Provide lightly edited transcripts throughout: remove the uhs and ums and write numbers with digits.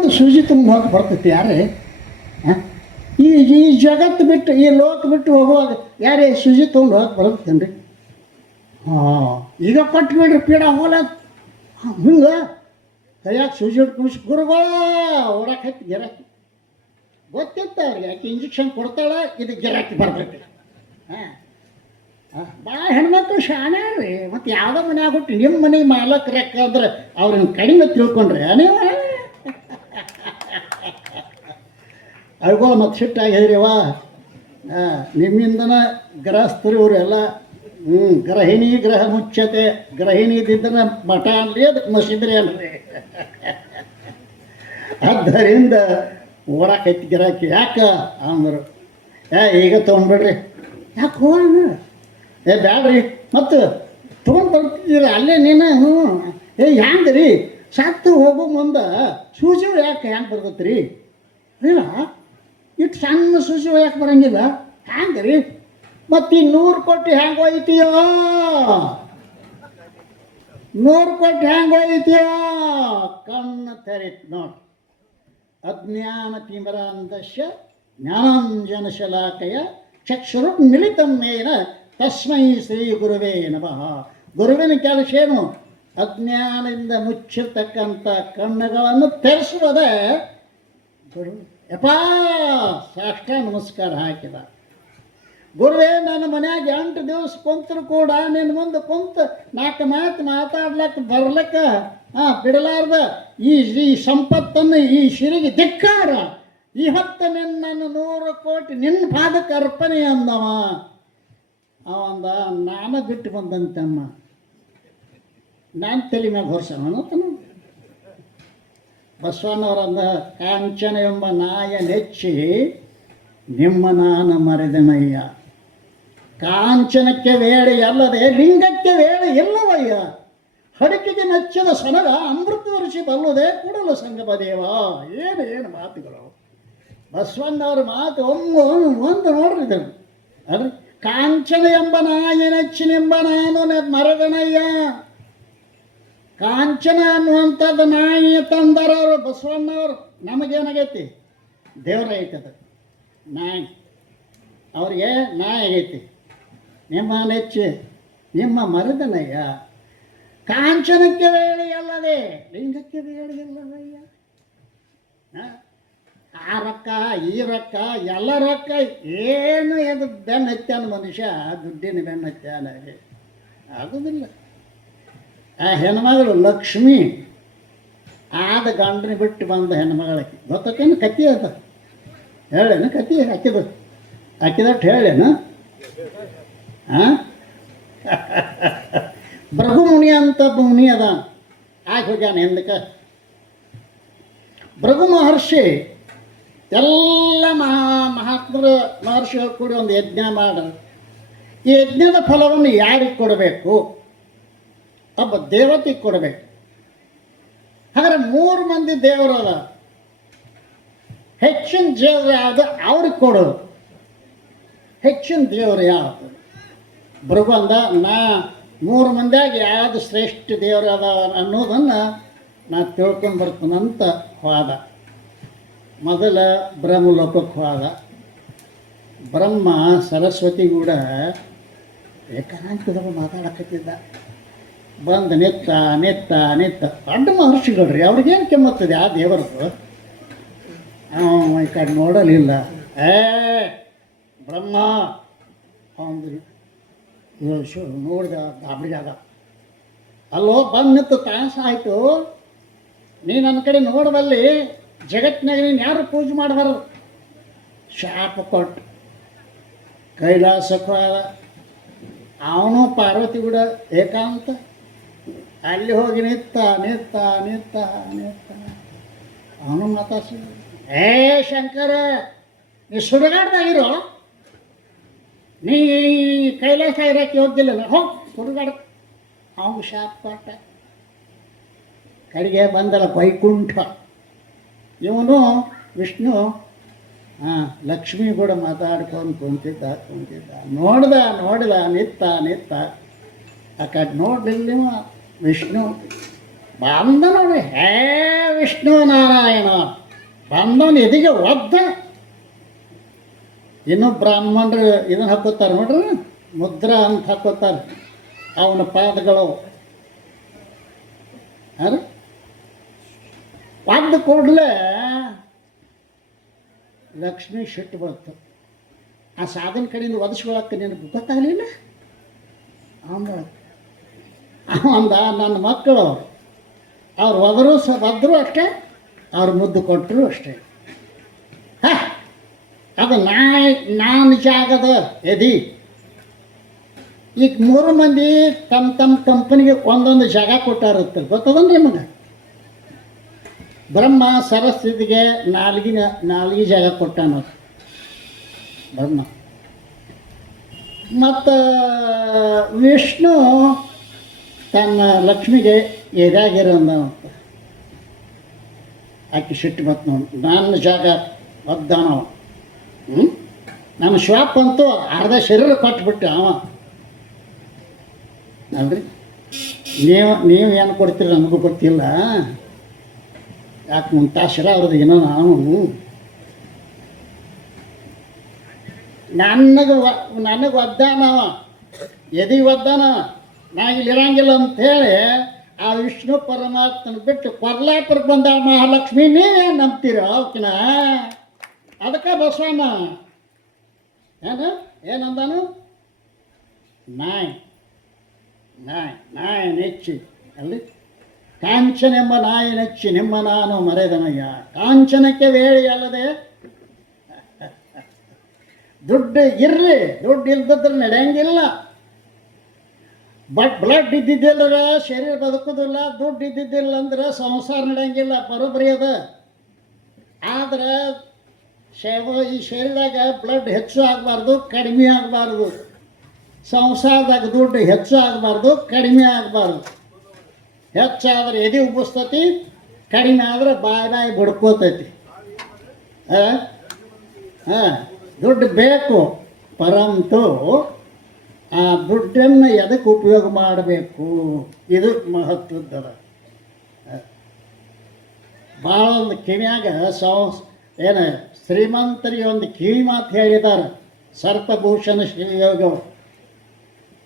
ಒಂದು ಸೂಜಿ ತುಂಬ ಹೋಗಿ ಬರ್ತೈತಿ ಯಾರೇ ಈ ಈ ಜಗತ್ತು ಬಿಟ್ಟು ಈ ಲೋಕ ಬಿಟ್ಟು ಹೋಗುವಾಗ ಯಾರೇ ಸೂಜಿ ತೊಗೊಂಡು ಹೋಗಿ ಬರುತ್ತೇನ್ರಿ? ಹಾಂ, ಈಗ ಕೊಟ್ಟು ಬಿಡ್ರಿ ಪೀಡ ಹೋಲ ಹಿಂಗೆ ಕೈಯಾಗ ಸೂಜಿ ಹಿಡ್ಕೊಂಡು ಗುರುಗಳ ಓಡಾಕ್ ಹತ್ತಿ ಗಿರಾಕಿ ಗೊತ್ತಿತ್ತು ಅವ್ರಿಗೆ, ಯಾಕೆ ಇಂಜೆಕ್ಷನ್ ಕೊಡ್ತಾಳೆ ಇದು ಗಿರಾಕಿ ಬರ್ತೈತಿ. ಹಾಂ, ಭಾಳ ಹೆಣ್ಮಕ್ಳು ಶಾಣೆ ರೀ. ಮತ್ತು ಯಾವುದೋ ಮನ್ಯಾಗ ಹುಟ್ಟಿ ನಿಮ್ಮ ಮನೆಗೆ ಮಾಲಕರಕ್ಕ ಅಂದ್ರೆ ಅವ್ರನ್ನ ಕಡಿಮೆ ತಿಳ್ಕೊಂಡ್ರೆ ನೀವು ಅವುಗಳು ಮತ್ತು ಸಿಟ್ಟಾಗಿ ಹೇಳಿರಿವ ನಿಮ್ಮಿಂದನ ಗ್ರಹಸ್ಥರು ಇವರೆಲ್ಲ ಗ್ರಹಿಣಿ ಗ್ರಹ ಮುಚ್ಚತೆ, ಗ್ರಹಿಣಿ ಇದ್ದಿದ್ದನ ಮಠ ಅನ್ರಿ ಅದಕ್ಕೆ ಮಸೀದ್ರಿ ಅನ್ರಿ. ಆದ್ದರಿಂದ ಓಡಾಕೈತಿ ಗಿರಾಕಿ ಯಾಕ ಅಂದರು. ಈಗ ತೊಗೊಂಡ್ಬಿಡ್ರಿ. ಯಾಕೆ ಹೋಗೋಣ? ಬ್ಯಾಡ್ರಿ ಮತ್ತು ತೊಗೊಂಡು ಬರ್ತಿದ್ದೀರ ಅಲ್ಲೇ ನೀನು. ಹ್ಯಾಂಗೆ ರೀ ಸತ್ತು ಹೋಗೋ ಮುಂದೆ ಸೂಜಿ ಯಾಕೆ ಹ್ಯಾಂಗೆ ಬರ್ತೈತೆ ರೀ? ಇಲ್ಲ ಇಟ್ಟು ಸಣ್ಣ ಸೂಜಿ ಯಾಕೆ ಬರೋಂಗಿಲ್ಲ? ಹ್ಯಾಂಗೆ ರೀ? ಮತ್ತು ಈ 100 ಕೋಟಿ ಹ್ಯಾಂಗೆ ಹೋಯ್ತೀಯೋ? 100 ಕೋಟಿ ಹ್ಯಾಂಗೆ ಹೋಯ್ತೀಯೋ? ಕಣ್ಣು ತೆರಿತ್ ನೋಡಿ. ಅಜ್ಞಾನ ತಿಮರಾಂಧಸ್ಯ ಜ್ಞಾನಾಂಜನ ಶಲಾಕಯ ಚಕ್ಷುರು ಮಿಲಿತಮ್ಮೇನ ತಸ್ಮೈ ಶ್ರೀ ಗುರುವೇ ನಮಃ. ಗುರುವಿನ ಕೆಲಸ ಏನು? ಅಜ್ಞಾನದಿಂದ ಮುಚ್ಚಿರ್ತಕ್ಕಂಥ ಕಣ್ಣುಗಳನ್ನು ತೆರೆಸುವುದೇ ಗುರು. ಯಪ್ಪ ಸಾಷ್ಟ ನಮಸ್ಕಾರ ಹಾಕಿದ. ಗುರುವೇ, ನನ್ನ ಮನ್ಯಾಗ 8 ದಿವಸ ಕುಂತರು ಕೂಡ ನಿನ್ನ ಮುಂದೆ ಕುಂತು 4 ಮಾತು ಮಾತಾಡ್ಲಕ್ಕೆ ಬರ್ಲಕ್ಕ ಬಿಡಲಾರ್ದ ಈ ಸಂಪತ್ತನ್ನು ಈ ಶಿರಿಗೆ ಧಿಕ್ಕಾರ. ಇವತ್ತು ನನ್ನ 100 ಕೋಟಿ ನಿನ್ನ ಪಾದಕ್ಕೆ ಅರ್ಪಣೆ ಅಂದವ. ಅವಂದ ನಾನು ಬಿಟ್ಟು ಬಂದಂತಮ್ಮ, ನಾನು ತಲೆ ಮ್ಯಾಗ ಹೊರ್ಸೋಣತನು. ಬಸವಣ್ಣವರಂದ ಕಾಂಚನ ಎಂಬ ನಾಯ ನೆಚ್ಚಿ ನಿಮ್ಮ ನಾನು ಮರೆದನಯ್ಯ. ಕಾಂಚನಕ್ಕೆ ವೇಳೆ ಅಲ್ಲದೆ ಲಿಂಗಕ್ಕೆ ವೇಳೆ ಇಲ್ಲವಯ್ಯ. ಹಡಕಿಗೆ ನಚ್ಚದ ಸನಗ ಅಮೃತ ವರ್ಷಿ ಬಲ್ಲುದೇ ಕೂಡಲು ಸಂಗಮ ದೇವ. ಏನು ಮಾತುಗಳು ಬಸವಣ್ಣವ್ರ ಮಾತು. ಒಂದು ನೋಡ್ರಿ ಇದನ್ನು ಅಲ್ರಿ. ಕಾಂಚನ ಎಂಬ ನಾಯ ನೆಚ್ಚಿನೆಂಬ ನಾನು ಮರದನಯ್ಯ. ಕಾಂಚನ ಅನ್ನುವಂಥದ್ದು ನಾಯಿ ತಂದರವರು ಬಸವಣ್ಣವರು. ನಮಗೇನಾಗೈತಿ? ದೇವ್ರ ಐತದ ನಾಯಿ, ಅವ್ರಿಗೆ ನಾಯಿ ಆಗೈತಿ. ನಿಮ್ಮ ನೆಚ್ಚಿ ನಿಮ್ಮ ಮರದನಯ್ಯ. ಕಾಂಚನಕ್ಕೆ ವೇಳೆ ಅಲ್ಲದೆ ಲಿಂಗಕ್ಕೆ ವೇಳೆ ಇಲ್ಲವಯ್ಯ. ಆ ರೊಕ್ಕ ಈ ರೊಕ್ಕ ಎಲ್ಲ ರೊಕ್ಕ ಏನು ಇದು ಬೆನ್ನು ಹತ್ಯಾನ ಮನುಷ್ಯ, ದುಡ್ಡಿನ ಬೆನ್ನು ಹತ್ಯಾನ ಆಗೋದಿಲ್ಲ. ಆ ಹೆಣ್ಮಗಳು ಲಕ್ಷ್ಮಿ ಆದ ಗಂಡನ ಬಿಟ್ಟು ಬಂದ ಹೆಣ್ಮಗಳಕ್ಕೆ ಗೊತ್ತಕ್ಕೇನು ಕತ್ತಿ ಅದ ಹೇಳೇನು? ಕತ್ತಿ ಹಾಕಿದಟ್ಟು ಹೇಳೇನು? ಭೃಗು ಮುನಿ ಅಂತ ಮುನಿ ಅದ, ಆಗಿ ಹೋಗ್ಯಾನ ಹಿಂದಕ್ಕೆ. ಭೃಗು ಮಹರ್ಷಿ ಎಲ್ಲ ಮಹರ್ಷಿಗಳು ಕೂಡಿ ಒಂದು ಯಜ್ಞ ಮಾಡ. ಈ ಯಜ್ಞದ ಫಲವನ್ನು ಯಾರಿಗೆ ಕೊಡಬೇಕು? ಒಬ್ಬ ದೇವತೆಗೆ ಕೊಡಬೇಕು. ಹಾಗಾದ್ರೆ 3 ಮಂದಿ ದೇವರದ ಹೆಚ್ಚಿನ ದೇವರು ಯಾವುದು? ಅವ್ರಿಗೆ ಕೊಡೋದು. ಹೆಚ್ಚಿನ ದೇವರು ಯಾವುದು? ಭೃಗು ಅಂದ, ನಾ 3 ಮಂದಿಯಾಗಿ ಯಾವುದು ಶ್ರೇಷ್ಠ ದೇವರು ಅದ ಅನ್ನೋದನ್ನು ನಾ ತಿಳ್ಕೊಂಡು ಬರ್ತೀನಂತ ಹೋದ. ಮೊದಲ ಬ್ರಹ್ಮಲೋಕಕ್ಕೆ ಹೋದ. ಬ್ರಹ್ಮ ಸರಸ್ವತಿ ಕೂಡ ಏಕಾಂತದಾಗ ಮಾತಾಡಕತ್ತಿದ್ದ. ಬಂದು ನಿತ್ತ ದೊಡ್ಡ ಮಹರ್ಷಿಗಳ್ರಿ, ಅವ್ರಿಗೇನು ಕೆಮ್ಮತ್ತದೆ ಆ ದೇವರದು? ಈ ಕಡೆ ನೋಡಲಿಲ್ಲ. ಬ್ರಹ್ಮ ಅಂದ್ರಿ ನೋಡಿದ ಗಾಬರಿಯಾದ. ಅಲ್ಲೋ ಬಂದು ನಿಂತು ತಾಸಾಯಿತು. ನೀ ನನ್ನ ಕಡೆ ನೋಡಬಲ್ಲಿ, ಜಗತ್ತಿನಾಗ ನೀನು ಯಾರು ಪೂಜೆ ಮಾಡಬಾರ್ದು. ಶಾಪ ಕೊಟ್ಟು ಕೈಲಾಸಕ್ಕೆ ಅವನು ಪಾರ್ವತಿ ಕೂಡ ಏಕಾಂತ ಅಲ್ಲಿ ಹೋಗಿ ನಿತ್ತ ಅವನು ಮಾತಾಡ್ಸ. ಶಂಕರ, ನೀ ಸುಡುಗಾಡ್ದಾಗಿರೋ, ನೀ ಕೈಲಾಸ ಇರೋಕ್ಕೆ ಹೋಗಿಲ್ಲ, ಹೋಗಿ ಸುಡುಗಾಡ. ಅವನು ಶಾಪ ಕೊಟ್ಟ. ಕಡೆಗೆ ಬಂದಲ್ಲ ವೈಕುಂಠ. ಇವನು ವಿಷ್ಣು ಲಕ್ಷ್ಮಿ ಕೂಡ ಮಾತಾಡ್ಕೊಂಡು ಕುಂತಿದ್ದ. ನೋಡಿದ ನಿತ್ತ ಆ ಕಡೆ ನೋಡಲಿಲ್ಲ ವಿಷ್ಣು. ಬಂದ ನೋಡ್ರಿ, ಹೇ ವಿಷ್ಣು ನಾರಾಯಣ ಬಂದವನು ಎದಿಗೆ ಒದ್ದ. ಇನ್ನೂ ಬ್ರಾಹ್ಮಣರು ಇದನ್ನು ಹಾಕೋತಾರೆ ನೋಡ್ರಿ, ಮುದ್ರಾ ಅಂತ ಹಾಕೋತಾರೆ, ಅವನ ಪಾದಗಳು ಅರೆ ಒದ್ದ ಕೂಡಲೇ ಲಕ್ಷ್ಮಿ ಸಿಟ್ಟು ಬಂತು. ಆ ಸಾಧನ ಕಡೆಯಿಂದ ಒದಿಸ್ಕೊಳಕ್ಕೆ ನಿನಗೆ ಗೊತ್ತಾಗಲಿಲ್ಲ. ಅಂದ ನನ್ನ ಮಕ್ಕಳು ಅವ್ರು ಒದ್ರು ಅಷ್ಟೇ, ಅವ್ರು ಮುದ್ದು ಕೊಟ್ಟರು ಅಷ್ಟೇ. ಅದು ನಾನು ಜಾಗದ ಎದಿ. ಈಗ 3 ಮಂದಿ ತಮ್ಮ ತಮ್ಮ ಕಂಪನಿಗೆ ಒಂದೊಂದು ಜಾಗ ಕೊಟ್ಟಾರುತ್ತೆ, ಗೊತ್ತದನ್ರಿ ನಿಮಗೆ. ಬ್ರಹ್ಮ ಸರಸ್ವತಿಗೆ ನಾಲ್ಗಿ ಜಾಗ ಕೊಟ್ಟಾನ ಬ್ರಹ್ಮ. ಮತ್ತು ವಿಷ್ಣು ತನ್ನ ಲಕ್ಷ್ಮಿಗೆ ಎದಾಗಿರಂದ. ಆಕೆ ಸಿಟ್ಟು ಬತ್ತು ನೋಡಿ, ನನ್ನ ಜಾಗ ಒದ್ದಾನವ. ನಮ್ಮ ಶಾಪ್ ಅಂತೂ ಅರ್ಧ ಶರೀರ ಕೊಟ್ಬಿಟ್ಟೆ ಅವ. ಅಲ್ರಿ ನೀವು ಏನು ಕೊಡ್ತೀರಿ ನಮಗೂ ಗೊತ್ತಿಲ್ಲ. ಯಾಕೆ ಮುಂತಾಶರ ಅವ್ರದ್ದು ಏನೋ ನಾವು ನನಗೆ ಒದ್ದಾನವ, ಎದಿಗೆ ಒದ್ದಾನ, ನಾ ಇಲ್ಲಿ ಇರಂಗಿಲ್ಲ ಅಂಥೇಳಿ ಆ ವಿಷ್ಣು ಪರಮಾತ್ಮನ ಬಿಟ್ಟು ಕೊರ್ಲಾಪುರಕ್ಕೆ ಬಂದ ಮಹಾಲಕ್ಷ್ಮಿ. ನೀವೇ ನಂಬ್ತೀರ ಅವಕಿನ? ಅದಕ್ಕೆ ಬಸವಣ್ಣ ಏನಂದಾನು, ನಾಯಿ ನೆಚ್ಚಿ ಅಲ್ಲಿ ಕಾಂಚನೆಂಬ ನಾಯಿ ನೆಚ್ಚಿ ನಿಮ್ಮ ನಾನು ಮರೆದನಯ್ಯ. ಕಾಂಚನಕ್ಕೆ ವೇಳೆ ಅಲ್ಲದೆ ದುಡ್ಡು ಇರ್ರಿ, ದುಡ್ಡು ಇಲ್ದಿದ್ರೆ ನಡೆಯಂಗಿಲ್ಲ. ಬ್ಲಡ್ ಇದ್ದಿದ್ದಿಲ್ಲ ಶರೀರ ಬದುಕೋದಿಲ್ಲ, ದುಡ್ಡು ಇದ್ದಿದ್ದಿಲ್ಲ ಅಂದ್ರೆ ಸಂಸಾರ ನಡೆಯಂಗಿಲ್ಲ. ಬರೋಬ್ಬರಿ ಅದ. ಆದ್ರೆ ಈ ಶರೀರದಾಗ ಬ್ಲಡ್ ಹೆಚ್ಚು ಆಗಬಾರ್ದು, ಕಡಿಮೆ ಆಗಬಾರ್ದು. ಸಂಸಾರದಾಗ ದುಡ್ಡು ಹೆಚ್ಚು ಆಗಬಾರ್ದು, ಕಡಿಮೆ ಆಗಬಾರ್ದು. ಹೆಚ್ಚಾದ್ರೆ ಎದೆ ಉಬ್ಬಿಸ್ತತಿ, ಕಡಿಮೆ ಆದರೆ ಬಾಯಿ ಬಡ್ಕೋತೈತಿ. ದುಡ್ಡು ಬೇಕು, ಪರಂತು ಆ ದುಡ್ಡನ್ನು ಎದಕ್ಕೆ ಉಪಯೋಗ ಮಾಡಬೇಕು, ಇದು ಮಹತ್ವದ್ದದ. ಭಾಳ ಒಂದು ಕಿವಿಯಾಗ ಶ್ರೀಮಂತರಿಗೆ ಒಂದು ಕಿವಿ ಮಾತು ಹೇಳಿದ್ದಾರೆ, ಸರ್ಪಭೂಷಣ ಶ್ರೀಯೋಗ.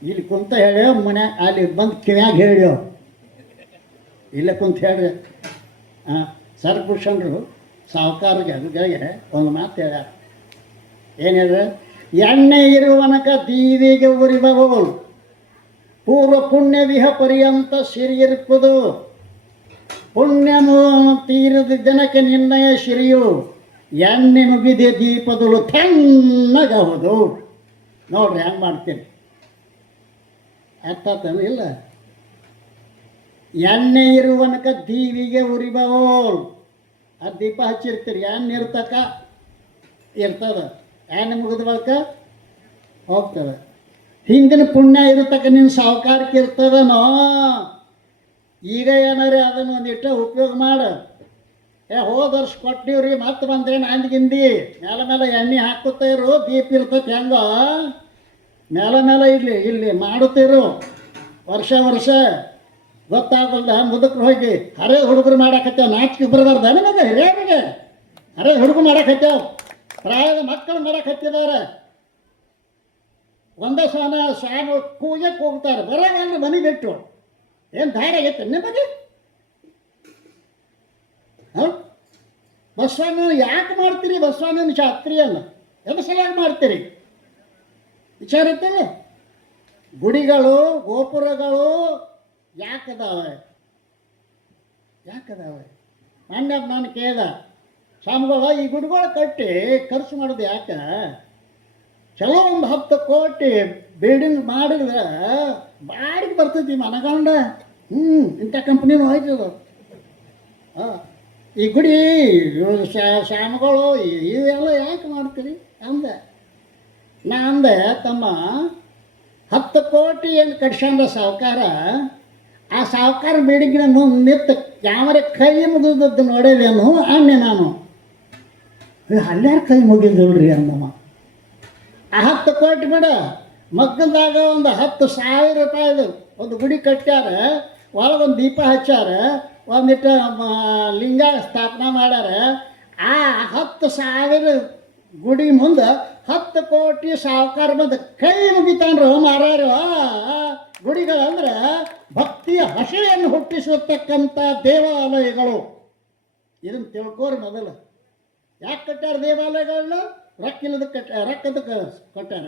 ಇಲ್ಲಿ ಕುಂತ ಹೇಳ್ಯೋ ಮನೆ, ಅಲ್ಲಿ ಬಂದು ಕಿವಿಯಾಗ ಹೇಳ್ಯೋ, ಇಲ್ಲೇ ಕುಂತ ಹೇಳ್ರಿ. ಸರ್ಪಭೂಷಣರು ಸಾಹುಕಾರಿಗೆ ಅದಕ್ಕೆ ಒಂದು ಮಾತು ಹೇಳ್ಯಾರ. ಏನು ಹೇಳ್ರೆ, ಎಣ್ಣೆ ಇರುವನಕ ದೀವಿಗೆ ಉರಿಬಗಳು, ಪೂರ್ವ ಪುಣ್ಯ ವಿಹ ಪರ್ಯಂತ ಸಿರಿಯಿರುವುದು. ಪುಣ್ಯ ತೀರದ ಜನಕ್ಕೆ ನಿರ್ಣಯ ಸಿರಿಯು, ಎಣ್ಣೆ ಮುಗಿದೆ ದೀಪದಳು ತಣ್ಣಗಬಹುದು. ನೋಡ್ರಿ ಹೆಂಗೆ ಮಾಡ್ತೀನಿ, ಅರ್ಥ ಇಲ್ಲ. ಎಣ್ಣೆ ಇರುವನಕ ದೀವಿಗೆ ಉರಿಬವೋಲ್. ಆ ದೀಪ ಹಚ್ಚಿರ್ತೀರಿ, ಎಣ್ಣೆ ಇರ್ತಕ ಇರ್ತದ, ಎಣ್ಣೆ ಮುಗಿದ ಬಳಿಕ ಹೋಗ್ತದೆ. ಹಿಂದಿನ ಪುಣ್ಯ ಇರತಕ್ಕ ನಿನ್ನ ಸಾಹುಕಾರಕ್ಕೆ ಇರ್ತದನೋ. ಈಗ ಏನಾರಿ ಅದನ್ನು ಒಂದಿಟ್ಟು ಉಪಯೋಗ ಮಾಡು. ಹೋದ ವರ್ಷ ಕೊಟ್ಟಿವ್ರಿ, ಮತ್ತೆ ಬಂದ್ರೆ ಅಂದ್ಗಿಂದಿ ಮೇಲೆ ಎಣ್ಣೆ ಹಾಕುತ್ತಾ ಇರು, ದೀಪ ಇರ್ತೈತೆ ಹೆಂಗೋ ಮೇಲೆ ಇಲ್ಲಿ ಮಾಡುತ್ತೀರು. ವರ್ಷ ಗೊತ್ತಾಗಲ್ಲ. ಮುದುಕರು ಹೋಗಿ ಹರೇ ಹುಡುಗರು ಮಾಡಾಕತ್ತೇವೆ, ನಾಚಿಕೆ ಬರಬಾರ್ದ ನಿಮಗೆ? ಹಿರಿಯರಿಗೆ ಹರೇ ಹುಡುಗರು ಮಾಡಾಕತ್ತೇವೆ, ಪ್ರಾಯದ ಮಕ್ಕಳು ಮಾಡಾಕತ್ತಿದ್ದಾರೆ. ಒಂದೇ ಸ್ವಾಮಿ ಪೂಜೆಗೆ ಹೋಗ್ತಾರೆ, ಬರೋಲ್ಲ ಮನೆ ಬಿಟ್ಟು. ಏನು ದಾರಿ ಆಗೈತೆ ನಿಮಗೆ? ಬಸವಣ್ಣ ಯಾಕೆ ಮಾಡ್ತೀರಿ? ಬಸವಣ್ಣನ ಶಾಸ್ತ್ರಿಯನ್ನು ಎದು ಸಲಾಗಿ ಮಾಡ್ತೀರಿ? ವಿಚಾರ ಇರ್ತಲ್ಲ. ಗುಡಿಗಳು ಗೋಪುರಗಳು ಯಾಕದಾವೆ? ಮೊನ್ನೆ ನಾನು ಕೇಳ್ದ, ಸ್ವಾಮಿಗಳು ಈ ಗುಡಿಗಳು ಕಟ್ಟಿ ಖರ್ಚು ಮಾಡೋದು ಯಾಕೆ? ಚಲೋ ಒಂದು 10 ಕೋಟಿ ಬಿಲ್ಡಿಂಗ್ ಮಾಡಿದ್ರೆ ಬಾಡಿಗೆ ಬರ್ತೈತಿ ಮನಗಂಡ. ಇಂಥ ಕಂಪ್ನಿನೂ ಹೋಯ್ತದ. ಈ ಗುಡಿ ಸ್ವಾಮಿಗಳು ಇವೆಲ್ಲ ಯಾಕೆ ಮಾಡ್ತೀರಿ ಅಂದೆ. ನಾ ಅಂದೆ, ತಮ್ಮ 10 ಕೋಟಿ ಏನು ಕಟ್ಸ್ಕೊಂಡ ಸಾಹುಕಾರ, ಆ ಸಾಹುಕಾರ ಬಿಲ್ಡಿಂಗಿನ ನಿಂತು ಯಾವರೇ ಕೈ ಮುಗಿದದ್ದು ನೋಡಿದೇನು ಅನ್ನೆ ನಾನು. ಅಲ್ಲಾರು ಕೈ ಮುಗಿದ್ರಿ ಅಂದಮ್ಮ. ಆ 10 ಕೋಟಿ ಬಿಡ, ಮಗ್ಗದಾಗ ಒಂದು 10,000 ರೂಪಾಯಿದು ಒಂದು ಗುಡಿ ಕಟ್ಟ್ಯಾರ. ಒಳಗೊಂದು ದೀಪ ಹಚ್ಚಾರ, ಒಂದಿಟ್ಟು ಲಿಂಗ ಸ್ಥಾಪನೆ ಮಾಡ್ಯಾರ. ಆ 10,000 ಗುಡಿ ಮುಂದೆ 10 ಕೋಟಿ ಸಾವುಕಾರ ಬಂದು ಕೈ ಮುಗಿತಾನ್ರು ಮಾರಾರು. ಗುಡಿಗಳಂದ್ರೆ ಭಕ್ತಿಯ ಹಸೆಯನ್ನು ಹುಟ್ಟಿಸತಕ್ಕಂಥ ದೇವಾಲಯಗಳು. ಇದನ್ನು ತಿಳ್ಕೋರಿ ಮೊದಲು. ಯಾಕೆ ಕಟ್ಟಾರ ದೇವಾಲಯಗಳನ್ನ? ರೊಕ್ಕಿಲ್ಲದ ರೊಕ್ಕದ ಕಟ್ಟಾರ.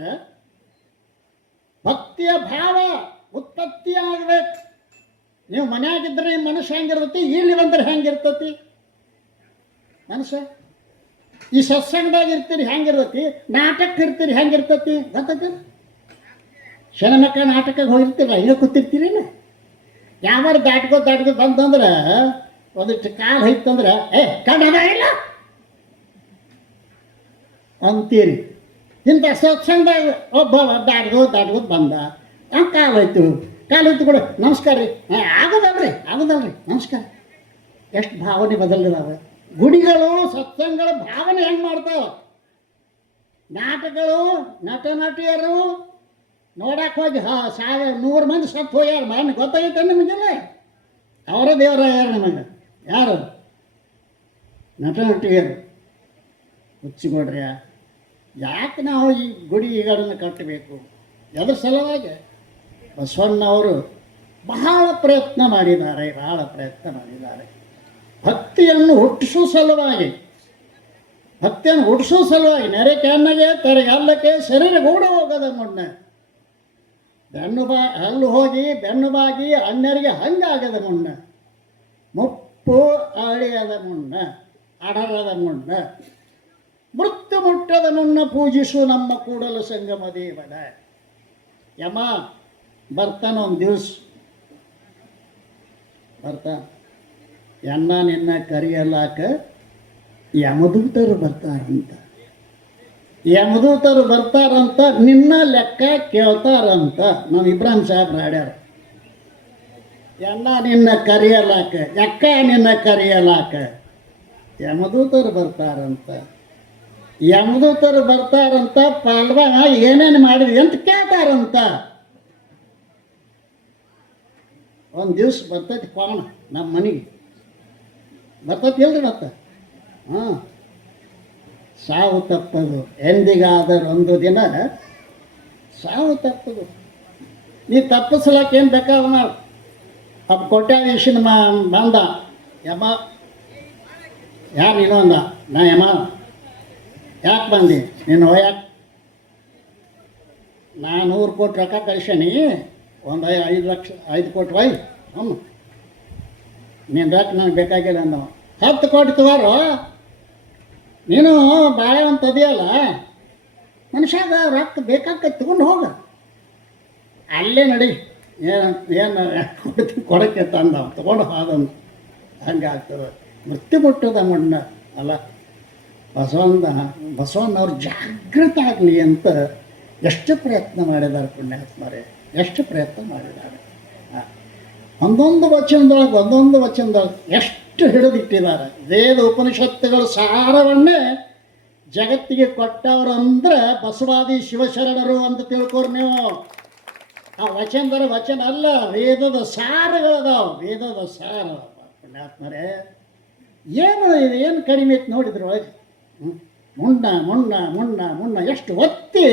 ಭಕ್ತಿಯ ಭಾವ ಉತ್ಪತ್ತಿ ಆಗ್ಬೇಕು. ನೀವು ಮನ್ಯಾಗಿದ್ರೆ ಮನಸ್ಸು ಹೆಂಗಿರ್ತತಿ, ಇಲ್ಲಿ ಬಂದ್ರೆ ಹೆಂಗಿರ್ತತಿ ಮನಸ್ಸು? ಈ ಸತ್ಸಂಗದಾಗ ಇರ್ತೀರಿ ಹೆಂಗಿರ್ತತಿ, ನಾಟಕ ಇರ್ತೀರಿ ಹೆಂಗಿರ್ತತಿ ಗೊತ್ತೈತಿ? ಶನಮಕ್ಕ ನಾಟಕಕ್ಕೆ ಹೋಗಿರ್ತೀರ, ಈಗ ಕೂತಿರ್ತೀರಿಲ್ಲ. ಯಾವಾರು ದಾಟ್ಕೋತ ಬಂತಂದ್ರೆ ಒಂದಿಷ್ಟು ಕಾಲು ಐತಂದ್ರೆ ಕನ್ನಡ ಇಲ್ಲ ಅಂತೀರಿ. ಇಂಥ ಸತ್ಸಂಗದಾಗ ಒಬ್ಬ ದಾಟ್ಕೋತ ಬಂದ, ಕಾಲು ಹೋಯ್ತು ಕೂಡ ನಮಸ್ಕಾರ ರೀ, ಆಗೋದಲ್ರಿ ನಮಸ್ಕಾರ. ಎಷ್ಟು ಭಾವನೆ ಬದಲಿದಾವೆ. ಗುಡಿಗಳು ಸತ್ಸಂಗಗಳ ಭಾವನೆ ಹೆಂಗೆ ಮಾಡ್ತಾವ. ನಾಟಕಗಳು ನಟ ನಟಿಯರು ನೋಡಕ್ಕೆ ಹೋಗಿ 100 ಮಂದಿ ಸತ್ತು ಹೋಗ್ಯಾರ. ಮನೆ ಗೊತ್ತಾಗೈತೆ ನಿಮಗೆಲ್ಲ. ಅವರ ದೇವರ ಯಾರು ನಮಗೆ? ಯಾರು? ನಟ ನಟಿಯರು. ಹುಚ್ಚಿಕೊಡ್ರಿ. ಯಾಕೆ ನಾವು ಈ ಗುಡಿಗಳನ್ನು ಕಟ್ಟಬೇಕು? ಎದ್ರ ಸಲುವಾಗಿ? ಬಸವಣ್ಣವರು ಬಹಳ ಪ್ರಯತ್ನ ಮಾಡಿದ್ದಾರೆ. ಭಕ್ತಿಯನ್ನು ಹುಟ್ಟಿಸೋ ಸಲುವಾಗಿ, ನೆರೆ ಕೆನ್ನಗೆ ತೆರೆಗಲ್ಲಕ್ಕೆ ಶರೀರ ಗೂಡ ಹೋಗೋದ ಮುನ್ನ, ಹಲ್ಲು ಹೋಗಿ ಬೆನ್ನುಬಾಗಿ ಅಣ್ಣರಿಗೆ ಹಂಗಾಗದ ಮುನ್ನ, ಮುಪ್ಪು ಅಳಿಯದ ಮುನ್ನ, ಅಡರದ ಮುನ್ನ, ಮೃತ್ಯು ಮುಟ್ಟದ ಮುನ್ನ ಪೂಜಿಸು ನಮ್ಮ ಕೂಡಲ ಸಂಗಮ ದೇವನ. ಯಮ ಬರ್ತಾನ ಒಂದು ದಿವಸ, ಎನ್ನ ನಿನ್ನ ಕರೆಯಲಾಕ ಯಮದೂತರು ಬರ್ತಾರಂತ, ನಿನ್ನ ಲೆಕ್ಕ ಕೇಳ್ತಾರಂತ. ನಮ್ಮ ಇಬ್ರಾಹಿಂ ಸಾಹೇಬ್ರು ಹಾಡ್ಯಾರ. ಎನ್ನ ನಿನ್ನ ಕರೆಯಲಾಕ, ಎಕ್ಕ ನಿನ್ನ ಕರೆಯಲಾಕ ಯಮದೂತರು ಬರ್ತಾರಂತ. ಪಾಲ್ವ ಏನೇನು ಮಾಡಿದ್ವಿ ಅಂತ ಕೇಳ್ತಾರಂತ. ಒಂದು ದಿವಸ ಬರ್ತೈತಿ ಕೋಣ ನಮ್ಮ ಮನೆಗೆ, ಬರ್ತೈತಿ ಇಲ್ರಿ ಮತ್ತೆ. ಸಾವು ತಪ್ಪದು ಎಂದಿಗಾದರೂ ಒಂದು ದಿನ ಸಾವು ತಪ್ಪದು. ನೀ ತಪ್ಪಿಸ್ಲಕ್ಕೆ ಏನು ಬೇಕಾದ ನಾವು. ಅಪ್ಪ ಕೊಟ್ಟಾಧೀಶನ ಬಂದ ಯಮ. ಯಾರು ನೀನು ಅಂದ. ನಾ ಯಮ. ಯಾಕೆ ಬಂದಿ ನೀನು? ಯಾಕೆ? ನಾ 100 ಕೋಟಿ ರೊಕ್ಕ ಕಳಿಸೀನಿ, ಒಂದು 5 ಕೋಟಿ ಒಯ್. ನೀನು ರೊಕ್ಕ ನನಗೆ ಬೇಕಾಗಿಲ್ಲ ಅಂದವ. 10 ಕೋಟಿ ತಗೋರು, ನೀನು ಬಾಳೆ ಒಂದು ತದಿಯಲ್ಲ, ಮನುಷ್ಯಾಗ ರೊಕ್ಕ ಬೇಕಾಗ ತಗೊಂಡು ಹೋಗ, ಅಲ್ಲೇ ನಡಿ. ಏನು ಕೊಡಕ್ಕೆ ತಂದ ತಗೊಂಡು ಹೋದಂತ. ಹಂಗೆ ಆಗ್ತದೆ. ಮೃತ್ಯು ಮುಟ್ಟದ ಮಣ್ಣ ಅಲ್ಲ. ಬಸವಣ್ಣವ್ರು ಜಾಗೃತ ಆಗಲಿ ಅಂತ ಎಷ್ಟು ಪ್ರಯತ್ನ ಮಾಡಿದ್ದಾರೆ ಪುಣ್ಯಾತ್ಮರೇ, ಎಷ್ಟು ಪ್ರಯತ್ನ ಮಾಡಿದ್ದಾರೆ. ಒಂದೊಂದು ವಚನದೊಳಗೆ ಎಷ್ಟು ಹಿಡಿದಿಟ್ಟಿದ್ದಾರೆ. ವೇದ ಉಪನಿಷತ್ತುಗಳ ಸಾರವನ್ನೇ ಜಗತ್ತಿಗೆ ಕೊಟ್ಟವರಂದ್ರೆ ಬಸವಾದಿ ಶಿವಶರಣರು ಅಂತ ತಿಳ್ಕೋರು ನೀವು. ಆ ವಚನ ಅಲ್ಲ, ವೇದದ ಸಾರಗಳದಾವ. ವೇದದ ಸಾರ ಪುಣ್ಯಾತ್ಮರೇ. ಏನು ಕಡಿಮೆ ಐತೆ ನೋಡಿದ್ರು ಒಳಗೆ. ಮುನ್ನ ಎಷ್ಟು ಒತ್ತಿ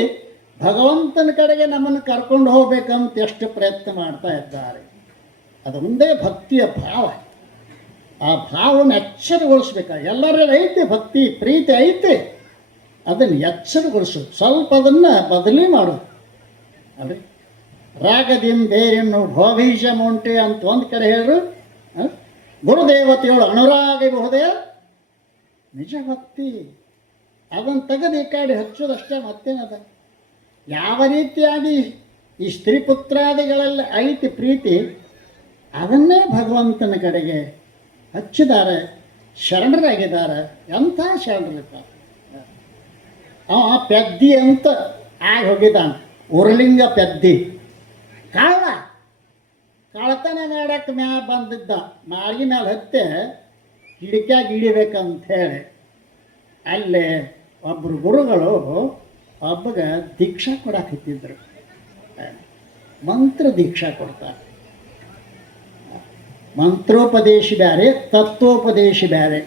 ಭಗವಂತನ ಕಡೆಗೆ ನಮ್ಮನ್ನು ಕರ್ಕೊಂಡು ಹೋಗ್ಬೇಕಂತ ಎಷ್ಟು ಪ್ರಯತ್ನ ಮಾಡ್ತಾ ಇದ್ದಾರೆ. ಅದು ಒಂದೇ ಭಕ್ತಿಯ ಭಾವ. ಆ ಭಾವವನ್ನು ಎಚ್ಚರಗೊಳಿಸ್ಬೇಕು. ಎಲ್ಲರಲ್ಲಿ ಐತೆ ಭಕ್ತಿ ಪ್ರೀತಿ ಐತೆ, ಅದನ್ನು ಎಚ್ಚರಗೊಳಿಸು. ಸ್ವಲ್ಪ ಅದನ್ನು ಬದಲಿ ಮಾಡು ಅಲ್ರಿ. ರಾಗದಿಂದ ಬೇರೆನ್ನು ಭೋಬೀಜ ಮೊಂಟೆ ಅಂತ ಒಂದು ಕಡೆ ಹೇಳು. ಗುರುದೇವತೆಗಳು ಅನುರಾಗಬಹುದೇ ನಿಜ ಭಕ್ತಿ. ಅದನ್ನು ತೆಗೆದು ಈ ಕಡೆ ಹಚ್ಚೋದಷ್ಟೇ, ಮತ್ತೇನದ. ಯಾವ ರೀತಿಯಾಗಿ ಈ ಸ್ತ್ರೀ ಪುತ್ರಾದಿಗಳಲ್ಲಿ ಐತಿ ಪ್ರೀತಿ, ಅದನ್ನೇ ಭಗವಂತನ ಕಡೆಗೆ ಹಚ್ಚಿದ್ದಾರೆ, ಶರಣರಾಗಿದ್ದಾರೆ. ಎಂಥ ಶರಣರಿರ್ತಾರೆ. ಅವ ಪೆದ್ದಿ ಅಂತ ಆಗಿ ಹೋಗಿದ್ದಾನೆ. ಉರುಲಿಂಗ ಪೆದ್ದಿ ಕಳತನ ಮಾಡಕ್ಕೆ ಬಂದಿದ್ದ. ಮಾಳಿಗೆ ಮೇಲೆ ಹತ್ತೆ ಹಿಡಿಕ್ಯಾಗಿ ಹಿಡಿಬೇಕಂತ ಹೇಳಿ ಅಲ್ಲೇ ಒಬ್ಬರು ಗುರುಗಳು ಒಬ್ಬಗೆ ದೀಕ್ಷಾ ಕೊಡಕ್ಕೆ ಹತ್ತಿದ್ರು. ಮಂತ್ರ ದೀಕ್ಷಾ ಕೊಡ್ತಾರೆ. ಮಂತ್ರೋಪದೇಶ ಬೇರೆ, ತತ್ವೋಪದೇಶ ಬೇರೆ.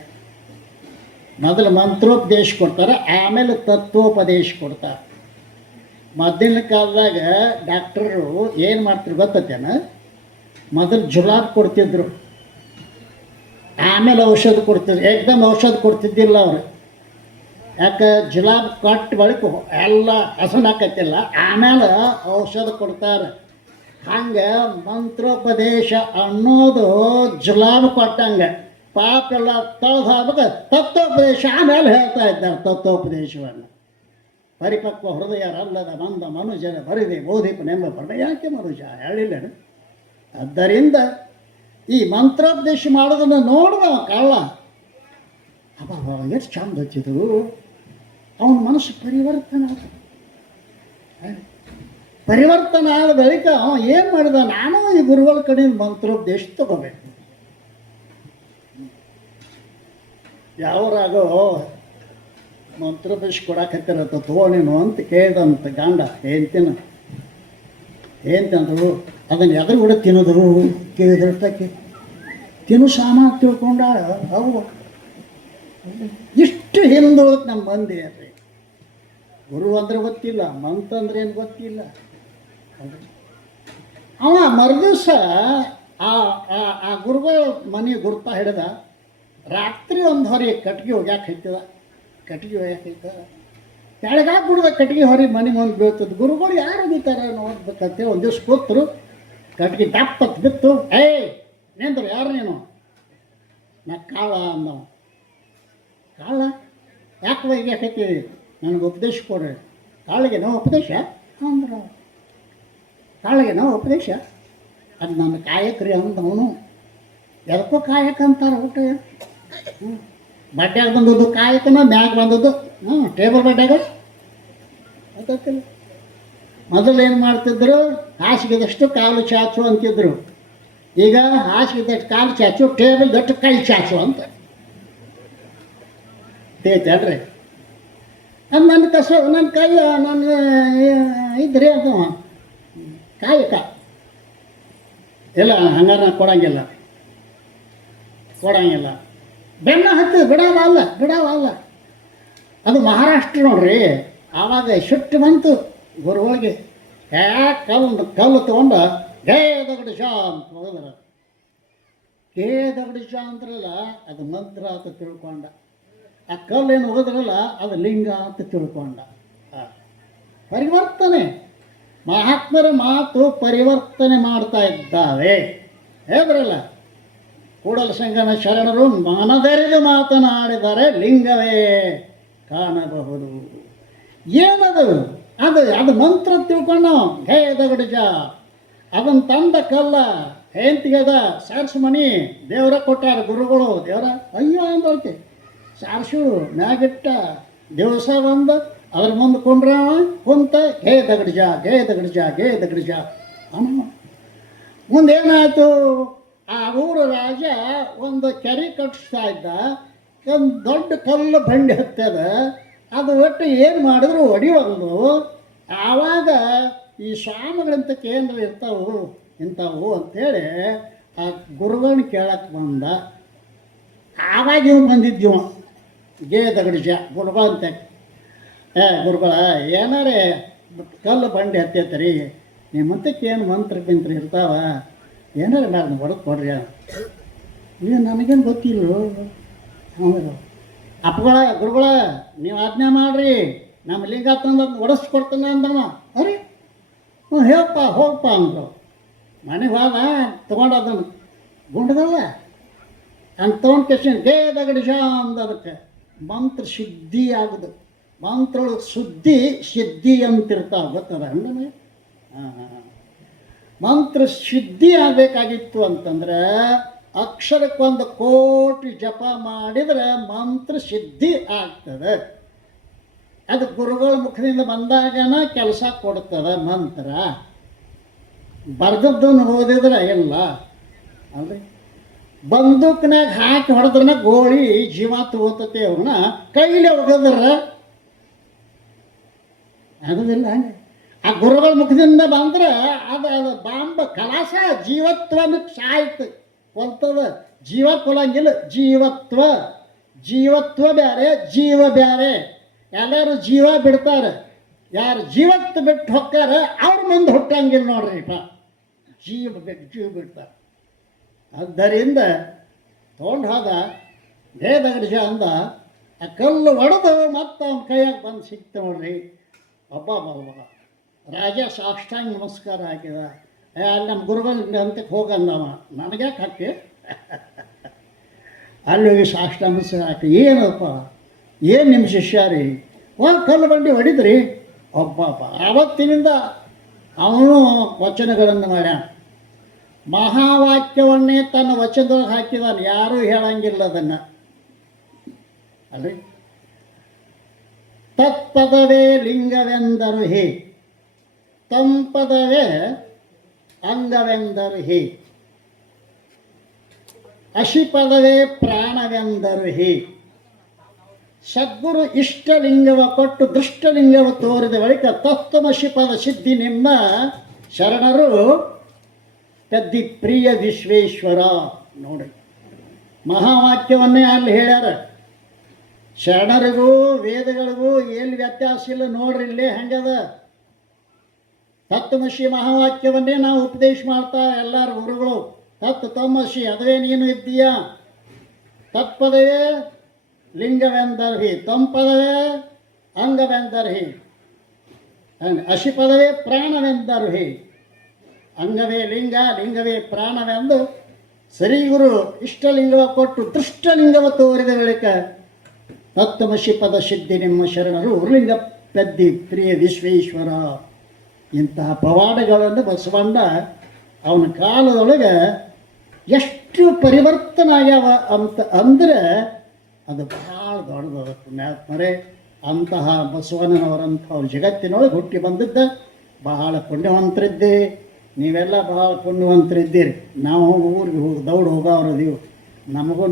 ಮೊದಲು ಮಂತ್ರೋಪದೇಶ ಕೊಡ್ತಾರೆ, ಆಮೇಲೆ ತತ್ವೋಪದೇಶ ಕೊಡ್ತಾರೆ. ಮೊದಲಿನ ಕಾಲದಾಗ ಡಾಕ್ಟರು ಏನು ಮಾಡ್ತಿರು ಗೊತ್ತೇನ, ಮೊದಲು ಜುಲಾಬ್ ಕೊಡ್ತಿದ್ರು, ಆಮೇಲೆ ಔಷಧ ಕೊಡ್ತಿದ್ರು. ಏಕ್ದಮ್ ಔಷಧ ಕೊಡ್ತಿದ್ದಿಲ್ಲ ಅವರು. ಯಾಕೆ, ಜುಲಾಬ್ ಕೊಟ್ಟು ಬಳಿಕ ಎಲ್ಲ ಹಸನಾಕತ್ತಿಲ್ಲ, ಆಮೇಲೆ ಔಷಧ ಕೊಡ್ತಾರೆ. ಹಂಗೆ ಮಂತ್ರೋಪದೇಶ ಅನ್ನೋದು ಜುಲಾಬ್ ಕೊಟ್ಟಂಗೆ ಪಾಪ ಎಲ್ಲ ತಳೆದು ಹೋಗ್ಬೇಕು. ತತ್ವೋಪದೇಶ ಆಮೇಲೆ ಹೇಳ್ತಾ ಇದ್ದಾರೆ. ತತ್ವೋಪದೇಶವನ್ನು ಪರಿಪಕ್ವ ಹೃದಯರಲ್ಲದ ಮಂದ ಮನುಜನ ಬರಿದೆ ಬೋಧಿಪನೆಂಬ ಪಡ ಯಾಕೆ ಮನುಜ ಹೇಳಿಲ್ಲ. ಆದ್ದರಿಂದ ಈ ಮಂತ್ರೋಪದೇಶ ಮಾಡೋದನ್ನು ನೋಡಿದ ಕಳ್ಳ ಅಬ್ಬ ಎಷ್ಟು ಚಂದ ಹಚ್ಚಿದ್ರು. ಅವನ ಮನಸ್ಸು ಪರಿವರ್ತನೆ ಆದ. ಪರಿವರ್ತನೆ ಆದ ಬಳಿಕ ಅವ ಏನು ಮಾಡಿದ, ನಾನು ಈ ಗುರುಗಳ ಕಡೆಯಿಂದ ಮಂತ್ರೋಪದೇಶ ತಗೋಬೇಕು. ಯಾವರಾಗೋ ಮಂತ್ರೋಪದೇಶ ಕೊಡಾಕತ್ತಿರತ್ತ ತಗೋಣೇನು ಅಂತ ಕೇಳಿದಂತ ಗಂಡ ಏಂತಂದ್ರು. ಅದನ್ನು ಎದುರು ಕೂಡ ತಿನ್ನೋದ್ರು ಕೇಳಿದ್ರಷ್ಟಕ್ಕೆ ತಿನ್ನು ಸಾಮಾನು ತಿಳ್ಕೊಂಡಾಳ. ಅವು ಇಷ್ಟು ಹಿಂದೋಳಕ್ಕೆ ನಮ್ಮ ಮಂದಿ ಅಲ್ರಿ. ಗುರು ಅಂದ್ರೆ ಗೊತ್ತಿಲ್ಲ, ಮಂತ್ರ ಅಂದ್ರೆ ಏನು ಗೊತ್ತಿಲ್ಲ. ಅವ ಮರುದಿವಸ ಆ ಗುರುಗಳ ಮನೆ ಗುರ್ತಾ ಹಿಡ್ದ. ರಾತ್ರಿ ಒಂದು ಹೊರಿ ಕಟ್ಗೆ ಒಗ್ಯಾಕೆ ಹೈತದ. ಕಟ್ಗೆ ಒಗ್ಯಾಕೆ ಹೈತದ, ಕೆಳಗಾಗ ಬಿಡ್ದ ಕಟ್ಗೆ ಹೊರಿ ಮನೆ ಮುಂದೆ ಬೀಳ್ತದೆ. ಗುರುಗಳು ಯಾರು ಬೀತಾರೆ ನೋಡ್ಬೇಕಂತೇಳಿ ಒಂದು ದಿವ್ಸ ಕೂತರು. ಕಟ್ಗೆ ದಪ್ಪತ್ತು ಬಿತ್ತು. ನಿಂದ್ರು, ಯಾರು ನೀನು? ನಾ ಕಾಳ ಅಂದವ. ಕಾಳ ಯಾಕೆ ಒಗ್ಯಾಕೈತಿ? ನನಗೆ ಉಪದೇಶ ಕೊಡ್ರಿ. ಕಾಳಿಗೆ ನಾವು ಉಪದೇಶ ಅಂದ್ರೆ ಕಾಳಿಗೆ ನಾವು ಉಪದೇಶ ಅದು ನನ್ನ ಕಾಯಕ್ರಿ ಅಂದವನು. ಎದಕ್ಕೋ ಕಾಯಕ ಅಂತಾರೆ. ಊಟ ಬಡ್ಡ್ಯಾಗ ಬಂದದ್ದು ಕಾಯಕನ, ಮ್ಯಾಗ ಬಂದದ್ದು ಟೇಬಲ್ ಬಡ್ಡ್ಯಾಗ ಗೊತ್ತಿಲ್ಲ. ಮೊದಲು ಏನು ಮಾಡ್ತಿದ್ರು, ಹಾಸಿಗೆದಷ್ಟು ಕಾಲು ಚಾಚು ಅಂತಿದ್ರು. ಈಗ ಹಾಸಿಗೆದಷ್ಟು ಕಾಲು ಚಾಚು, ಟೇಬಲ್ದಷ್ಟು ಕೈ ಚಾಚು ಅಂತ ತೇತಲ್ರಿ. ಅದು ನನ್ನ ನನ್ನ ಕೈ ನನ್ನ ಇದ್ರಿ ಅಂತ ಕಾಯಕ ಇಲ್ಲ. ಹಂಗಾರೆ ಕೊಡಂಗಿಲ್ಲ. ಬೆನ್ನ ಹತ್ತಿ ಬಿಡಾವಲ್ಲ. ಅದು ಮಹಾರಾಷ್ಟ್ರ ನೋಡ್ರಿ. ಆವಾಗ ಸಿಟ್ಟು ಬಂತು ಗುರುಗಳಿಗೆ. ಕಲ್ಲು ತೊಗೊಂಡು ಗೇ ದಗಡು ಶಾ ಅಂತ ಹೋದ್ರ. ಗೇ ದಗಡು ಶಾ ಅಂದ್ರಲ್ಲ, ಅದು ಮಂತ್ರ ಅಂತ ತಿಳ್ಕೊಂಡ. ಆ ಕಲ್ಲೇನು ಹೋದ್ರಲ್ಲ, ಅದು ಲಿಂಗ ಅಂತ ತಿಳ್ಕೊಂಡ. ಪರಿವರ್ತನೆ, ಮಹಾತ್ಮರ ಮಾತು ಪರಿವರ್ತನೆ ಮಾಡ್ತಾ ಇದ್ದಾವೆ. ಹೇಳಿದ್ರಲ್ಲ, ಕೂಡಲ ಸಂಗಮ ಶರಣರು ಮನದರಿದು ಮಾತನಾಡಿದರೆ ಲಿಂಗವೇ ಕಾಣಬಹುದು. ಏನದು? ಅದು ಮಂತ್ರ ತಿಳ್ಕೊಂಡು ಹೇ ದಗಡುಜ ಅದನ್ನು ತಂದ ಕಲ್ಲ ಹೆಂತಿಗದ ಸಾರ್ಸು ಮನಿ ದೇವರ ಕೊಟ್ಟಾರ ಗುರುಗಳು. ದೇವರ ಅಯ್ಯೋ ಅಂದೋಕೆ ಸಾರ್ಸು ಮ್ಯಾಗಿಟ್ಟ ದಿವಸ ಬಂದು ಅದ್ರ ಮುಂದೆ ಕುಂತ ಹೇ ದಗಡುಜ ಅನ್ನ. ಮುಂದೇನಾಯಿತು? ಆ ಊರು ರಾಜ ಒಂದು ಕೆರೆ ಕಟ್ಟಿಸ್ತಾ ಇದ್ದ. ಒಂದು ದೊಡ್ಡ ಕಲ್ಲು ಬಂಡಿ ಹತ್ತದ. ಅದು ಒಟ್ಟು ಏನು ಮಾಡಿದ್ರು ಹೊಡಿವಲ್ದು. ಆವಾಗ ಈ ಸ್ವಾಮಿಗಳಂತಕ್ಕೆ ಏನಾರು ಇಂಥವು ಅಂಥೇಳಿ ಆ ಗುರುಗಳನ್ನ ಕೇಳಕ್ಕೆ ಬಂದ. ಆವಾಗ ಇವ್ ಬಂದಿದ್ದೀವ ಗೇ ದಗಡುಜ ಗುರುಗಳಂತ. ಗುರುಗಳ ಏನಾರೇ ಕಲ್ಲು ಬಂಡಿ ಹತ್ತೈತರಿ, ನಿಮ್ಮಂತಕ್ಕೆ ಏನು ಮಂತ್ರ ಇರ್ತಾವ, ಏನಾರ ನಾನು ಹೊಡೆದು ಕೊಡ್ರಿ. ಈಗ ನನಗೇನು ಗೊತ್ತಿಲ್ಲ. ಆಮೇಲೆ ಅಪ್ಪಗಳ ಗುರುಗಳ ನೀವು ಆಜ್ಞೆ ಮಾಡಿರಿ, ನಮ್ಮ ಲಿಂಗ ತಂದು ಒಡಿಸ್ಕೊಡ್ತಾನೆ ಅಂದವ. ಅರೆ ಹೇಳಪ್ಪ ಹೋಗಪ್ಪ ಅಂದರು. ಮನೆಗೆ ಹೋದ ತೊಗೊಂಡು ಅದನ್ನು ಗುಂಡದಲ್ಲ ಅಂತ ತೊಗೊಂಡು ಕೆಶನ್ ಗೇ ದಗಡುಜ ಅಂದ. ಅದಕ್ಕೆ ಮಂತ್ರ ಶುದ್ಧಿ ಆಗೋದು. ಮಂತ್ರೊಳಗೆ ಸಿದ್ಧಿ ಅಂತಿರ್ತಾವೆ, ಗೊತ್ತದ ಹಂಗೆ. ಮಂತ್ರ ಶುದ್ಧಿ ಆಗಬೇಕಾಗಿತ್ತು ಅಂತಂದ್ರೆ ಅಕ್ಷರಕ್ಕೊಂದು ಕೋಟಿ ಜಪ ಮಾಡಿದರೆ ಮಂತ್ರ ಸಿದ್ಧಿ ಆಗ್ತದೆ. ಅದು ಗುರುಗಳ ಮುಖದಿಂದ ಬಂದಾಗನ ಕೆಲಸ ಕೊಡ್ತದೆ ಮಂತ್ರ. ಬರ್ದದ್ದನ್ನು ಓದಿದ್ರೆ ಇಲ್ಲ ಅಲ್ರಿ. ಬಂದೂಕ್ನಾಗ ಹಾಕಿ ಹೊಡೆದ್ರನ ಗೋಳಿ ಜೀವ ತಗೋತತೆ. ಅವ್ರನ್ನ ಕೈಲಿ ಹೊಡೆದ್ರ ಆಗೋದಿಲ್ಲ. ಹಂಗೆ ಆ ಗುರುಗಳ ಮುಖದಿಂದ ಬಂದ್ರೆ ಅದು ಬಾಂಬ ಕಲಾಸ ಜೀವತ್ವನ ಸಾಯ್ತು. ಕೊಲ್ತದ. ಜೀವ ಕೊಲ್ಲಂಗಿಲ್ಲ, ಜೀವತ್ವ ಬ್ಯಾರೆ, ಜೀವ ಬ್ಯಾರೆ. ಎಲ್ಲರೂ ಜೀವ ಬಿಡ್ತಾರೆ, ಯಾರು ಜೀವತ್ತು ಬಿಟ್ಟು ಹೊಕ್ಕಾರ ಅವ್ರ ಮುಂದೆ ಹುಟ್ಟಂಗಿಲ್ಲ ನೋಡ್ರಿಪ್ಪ. ಜೀವ ಬಿಡ್ತಾರೆ. ಆದ್ದರಿಂದ ತೊಗೊಂಡು ಹೋದ ಬೇದಗರ್ಜ ಅಂದ, ಆ ಕಲ್ಲು ಒಡೆದು ಮತ್ತೆ ಅವನ ಕೈಯಾಗ ಬಂದು ಸಿಕ್ತ ನೋಡ್ರಿ. ಒಬ್ಬ ರಾಜ ಸಾಷ್ಟಾಂಗ ನಮಸ್ಕಾರ ಹಾಕಿದ. ಅಲ್ಲಿ ನಮ್ಮ ಗುರುಗಳ ಅಂತಕ್ಕೆ ಹೋಗಂದವ, ನನಗ್ಯಾಕೆ ಹಾಕಿ ಅಲ್ಲಿ ಹೋಗಿ ಸಾಷ್ಟಾಂಗ ನಮಸ್ಕಾರ ಹಾಕಿ, ಏನಪ್ಪ ಏನು ನಿಮ್ಮ ಶಿಷ್ಯ ರೀ, ಕಲ್ಲು ಬಂಡಿ ಹೊಡಿದ್ರಿ. ಒಬ್ಬ ಆವತ್ತಿನಿಂದ ಅವನು ವಚನಗಳನ್ನು ಮಾಡ್ಯಾನ. ಮಹಾವಾಕ್ಯವನ್ನೇ ತನ್ನ ವಚನದೊಳಗೆ ಹಾಕಿದಾನೆ, ಯಾರೂ ಹೇಳಂಗಿಲ್ಲ ಅದನ್ನು ಅಲ್ರಿ. ತತ್ಪದವೇ ಲಿಂಗವೆಂದರು ಹೇ, ತಂಪದವೇ ಅಂಗವೆಂದರು ಹೇ, ಅಶಿಪದವೇ ಪ್ರಾಣವೆಂದರು ಹೇ. ಸದ್ಗುರು ಇಷ್ಟಲಿಂಗವ ಕೊಟ್ಟು ದೃಷ್ಟಲಿಂಗವ ತೋರಿದ ಬಳಿಕ ತತ್ವಮಶಿಪದ ಸಿದ್ಧಿ ನಿಮ್ಮ ಶರಣರು ಪೆದ್ದಿ ಪ್ರಿಯ ವಿಶ್ವೇಶ್ವರ. ನೋಡಿ, ಮಹಾವಾಕ್ಯವನ್ನೇ ಅಲ್ಲಿ ಹೇಳ್ಯಾರ. ಶರಣರಿಗೂ ವೇದಗಳಿಗೂ ಎಲ್ಲಿ ವ್ಯತ್ಯಾಸ ಇಲ್ಲ ನೋಡ್ರಿ, ಇಲ್ಲೇ ಹೆಂಗದ. ತತ್ವಮಶಿ ಮಹಾವಾಕ್ಯವನ್ನೇ ನಾವು ಉಪದೇಶ ಮಾಡ್ತಾ ಎಲ್ಲರ ಗುರುಗಳು. ತತ್ವಮಶಿ ಅದುವೇ ನೀನು ಇದ್ದೀಯ. ತತ್ಪದವೇ ಲಿಂಗವೆಂದರ್ಹಿ, ತಂಪದವೇ ಅಂಗವೆಂದರ್ಹಿ, ಅಶಿಪದವೇ ಪ್ರಾಣವೆಂದರ್ಹಿ. ಅಂಗವೇ ಲಿಂಗ, ಲಿಂಗವೇ ಪ್ರಾಣವೆಂದು ಸರಿಗುರು ಇಷ್ಟಲಿಂಗವ ಕೊಟ್ಟು ದೃಷ್ಟಲಿಂಗವ ತೋರಿದ ಬಳಿಕ ತತ್ವಮಶಿ ಪದ ಸಿದ್ಧಿ ನಿಮ್ಮ ಶರಣರು ಉರುಲಿಂಗ ಪೆದ್ದಿ ಪ್ರಿಯ ವಿಶ್ವೇಶ್ವರ. ಇಂತಹ ಪವಾಡಗಳನ್ನು ಬಸವಣ್ಣ ಅವನ ಕಾಲದೊಳಗೆ ಎಷ್ಟು ಪರಿವರ್ತನೆ ಆಗ್ಯಾವ ಅಂತ ಅಂದರೆ ಅದು ಭಾಳ ದೊಡ್ಡದು ಪುಣ್ಯಾತ್ಮರೇ. ಅಂತಹ ಬಸವಣ್ಣನವರಂಥವ್ರು ಜಗತ್ತಿನೊಳಗೆ ಹುಟ್ಟಿ ಬಂದಿದ್ದ ಬಹಳ ಪುಣ್ಯವಂತರಿದ್ದೆ. ನೀವೆಲ್ಲ ಬಹಳ ಪುಣ್ಯವಂತರಿದ್ದೀರಿ. ನಾವು ಊರಿಗೆ ದೌಡ್ ಹೋಗೋರದೀವಿ. ನಮಗೂ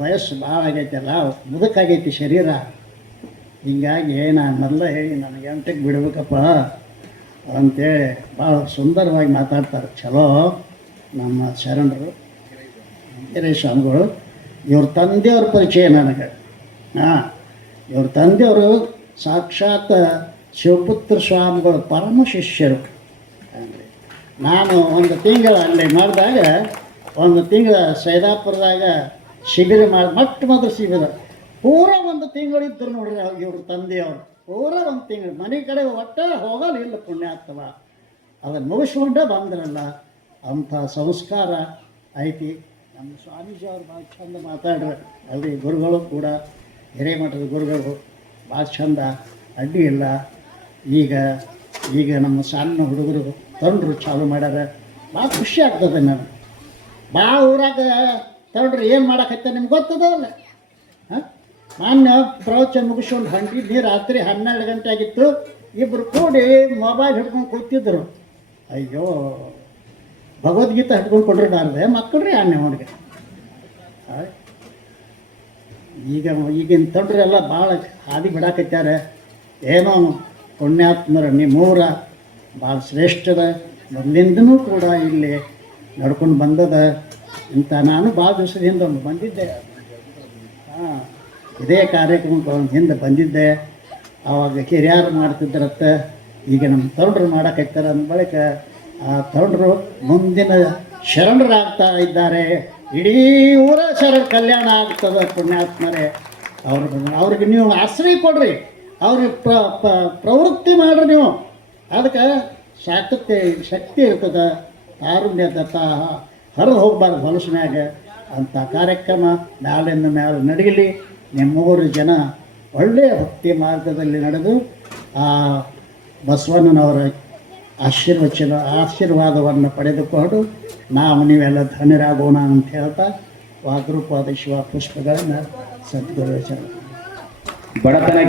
ವಯಸ್ಸು ಭಾಳ ಆಗೈತಲ್ಲ, ಮುದುಕಾಗೈತಿ ಶರೀರ. ಹೀಗಾಗಿ ನಾನು ಮೊದಲ ಹೇಳಿ ನನಗೆ ಎಂಟಕ್ಕೆ ಬಿಡ್ಬೇಕಪ್ಪ ಅಂಥೇಳಿ ಭಾಳ ಸುಂದರವಾಗಿ ಮಾತಾಡ್ತಾರೆ. ಚಲೋ ನಮ್ಮ ಶರಣರು ಹಿರೇ ಸ್ವಾಮಿಗಳು. ಇವ್ರ ತಂದೆಯವ್ರ ಪರಿಚಯ ನನಗೆ. ಇವ್ರ ತಂದೆಯವರು ಸಾಕ್ಷಾತ್ ಶಿವಪುತ್ರ ಸ್ವಾಮಿಗಳು ಪರಮ ಶಿಷ್ಯರು. ನಾನು ಒಂದು ತಿಂಗಳು ಅಲ್ಲಿ ಮಾಡಿದಾಗ, ಒಂದು ತಿಂಗಳ ಸೈದಾಪುರದಾಗ ಶಿಬಿರ ಮೊಟ್ಟ ಮೊದಲು ಶಿಬಿರ ಪೂರ ಒಂದು ತಿಂಗಳಿದ್ದರು ನೋಡ್ರಿ ಇವ್ರ ತಂದೆಯವರು. ಪೂರ ಒಂದು ತಿಂಗಳು ಮನೆ ಕಡೆ ಒಟ್ಟ ಹೋಗಲಿಲ್ಲ ಪುಣ್ಯಾತ್ಮ. ಅದನ್ನು ಮುಗಿಸ್ಕೊಂಡೇ ಬಂದ್ರಲ್ಲ, ಅಂಥ ಸಂಸ್ಕಾರ ಐತಿ. ನಮ್ಮ ಸ್ವಾಮೀಜಿ ಅವ್ರು ಭಾಳ ಚಂದ ಮಾತಾಡ್ರೆ ಅಲ್ಲಿ ಗುರುಗಳು ಕೂಡ, ಹಿರೇಮಠದ ಗುರುಗಳು ಭಾಳ ಚಂದ, ಅಡ್ಡಿ ಇಲ್ಲ. ಈಗ ನಮ್ಮ ಸಣ್ಣ ಹುಡುಗರು ತಂಡ್ರು ಚಾಲು ಮಾಡ್ಯಾರ. ಭಾಳ ಖುಷಿ ಆಗ್ತದೆ ನನಗೆ. ಭಾಳ ಊರಾಗ ತಂಡ್ರು ಏನು ಮಾಡಕತ್ತೆ ನಿಮ್ಗೆ ಗೊತ್ತದಲ್ಲ. ಮಾನ್ಯ ಪ್ರವಚನ ಮುಗಿಸ್ಕೊಂಡು ಹೊಂಟಿದ್ವಿ. ರಾತ್ರಿ 12 ಗಂಟೆ ಆಗಿತ್ತು. ಇಬ್ಬರು ಕೂಡಿ ಮೊಬೈಲ್ ಹಿಡ್ಕೊಂಡು ಕೂತಿದ್ರು. ಅಯ್ಯೋ, ಭಗವದ್ಗೀತೆ ಹಿಡ್ಕೊಂಡು ಕೊಟ್ಟಿರ್ಬಾರ್ದೆ ಮಕ್ಕಳ್ರಿ ಅಣ್ಣ ಅವ್ರಿಗೆ. ಈಗಿನ ತಂಡ್ರೆಲ್ಲ ಭಾಳ ಹಾದಿ ಬಿಡಾಕತ್ಯಾರ. ಏನೋ ಪುಣ್ಯಾತ್ಮರ ನಿಮ್ಮೂರ ಭಾಳ ಶ್ರೇಷ್ಠದ, ಮೊದಲಿಂದನೂ ಕೂಡ ಇಲ್ಲಿ ನಡ್ಕೊಂಡು ಬಂದದ ಇಂಥ. ನಾನು ಭಾಳ ದಿವಸದಿಂದ ಬಂದಿದ್ದೆ. ಇದೇ ಕಾರ್ಯಕ್ರಮಕ್ಕೆ ಹಿಂದೆ ಬಂದಿದ್ದೆ. ಆವಾಗ ಹಿರಿಯರು ಮಾಡ್ತಿದ್ರತ್ತ. ಈಗ ನಮ್ಮ ತರುಣರು ಮಾಡಕತ್ತಾರೆ ಅಂದ ಬಳಿಕ ಆ ತರುಣರು ಮುಂದಿನ ಶರಣರಾಗ್ತಾ ಇದ್ದಾರೆ. ಇಡೀ ಊರ ಶರಣ ಕಲ್ಯಾಣ ಆಗ್ತದೆ ಪುಣ್ಯಾತ್ಮರೇ. ಅವ್ರಿಗೆ ನೀವು ಆಶ್ರಯ ಕೊಡ್ರಿ, ಅವ್ರಿಗೆ ಪ್ರವೃತ್ತಿ ಮಾಡ್ರಿ ನೀವು. ಅದಕ್ಕೆ ಸಾಕತ್ತೆ, ಶಕ್ತಿ ಇರ್ತದೆ. ತಾರುಣ್ಯದ ಹರಿದು ಹೋಗ್ಬಾರ್ದು ಹೊಲಸಿನಾಗ. ಅಂಥ ಕಾರ್ಯಕ್ರಮ ಮ್ಯಾಲಿಂದ ಮ್ಯಾಲೆ ನಡೀಲಿ. ನಿಮ್ಮೂರು ಜನ ಒಳ್ಳೆಯ ಭಕ್ತಿ ಮಾರ್ಗದಲ್ಲಿ ನಡೆದು ಆ ಬಸವಣ್ಣನವರ ಆಶೀರ್ವಾದವನ್ನು ಪಡೆದುಕೊಂಡು ನಾವು ನೀವೆಲ್ಲ ಧನ್ಯರಾಗೋಣ ಅಂತ ಹೇಳ್ತಾ ವಾಗೃಪಾದ ಶಿವ ಪುಷ್ಪಗಳನ್ನು ಸದ್ಗುರು ಬಡತನ